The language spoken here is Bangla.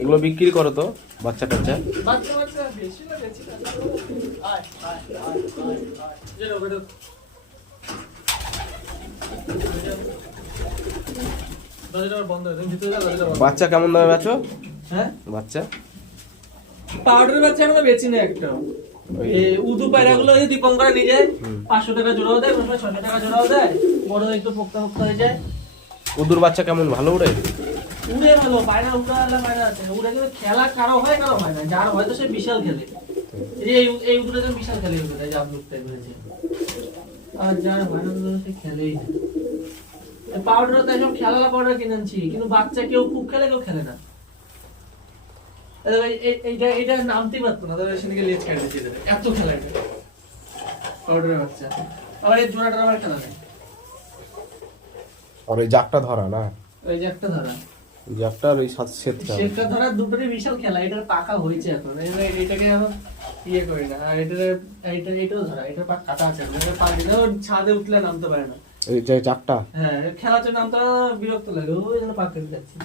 এগুলো বিক্রি করো তো বাচ্চা টাচ্চা। বাচ্চা কেমন দামে বেচো? হ্যাঁ? বাচ্চা? পাউডার বাচ্চা এখনও বেচি না একটা। উদু পায়রাগুলো দীপঙ্করা নিয়ে যায় পাঁচশো টাকা জোড়াও দেয় কোনো ছশো টাকা জোড়াও দেয় বড় একটু পোক্তা পোক্তা হয়ে যায়। উদুর বাচ্চা কেমন ভালো উড়ে উড়ে ভালো পায়রা উড়া আলা পায়রা আছে। উড়ে কিন্তু খেলা কারও হয় কারও হয় না। যার হয়তো সে বিশাল খেলে। এই এই উড়ে যেন বিশাল খেলে উড়ে যে আপনি উঠতে আর যার হয় না তো সে খেলেই না। পাউডার তো সব খেলালা পাউডার কিনে আনছি কিন্তু বাচ্চা কেউ খুব খেলে কেউ খেলে না। এই- এই- এইটা এইটা নামতেই পারতো না তাহলে সেদিকে লেজ কেটে দিয়েছে এত খেলা এটা। পাউডারের বাচ্চা। আবার এই জোড়াটা আবার খেলা নেই। আর ওই জাকটা ধরা না? ওই যে একটা ধরা। আর ওই সাত সেতটা সেটটা ধরা দুপুরে বিশাল খেলা এটার পাকা হয়েছে এখন। এটাকে এখন ইয়ে করি না আর এটার এটা এটাও ধরা এটা পাক কাটা আছে এটা না ও ছাদে উঠলে নামতে পারে না। এই যে চাকটা হ্যাঁ খেলার জন্য নামতে বিরক্ত লাগে ওই জন্য পাক কেটে যাচ্ছে।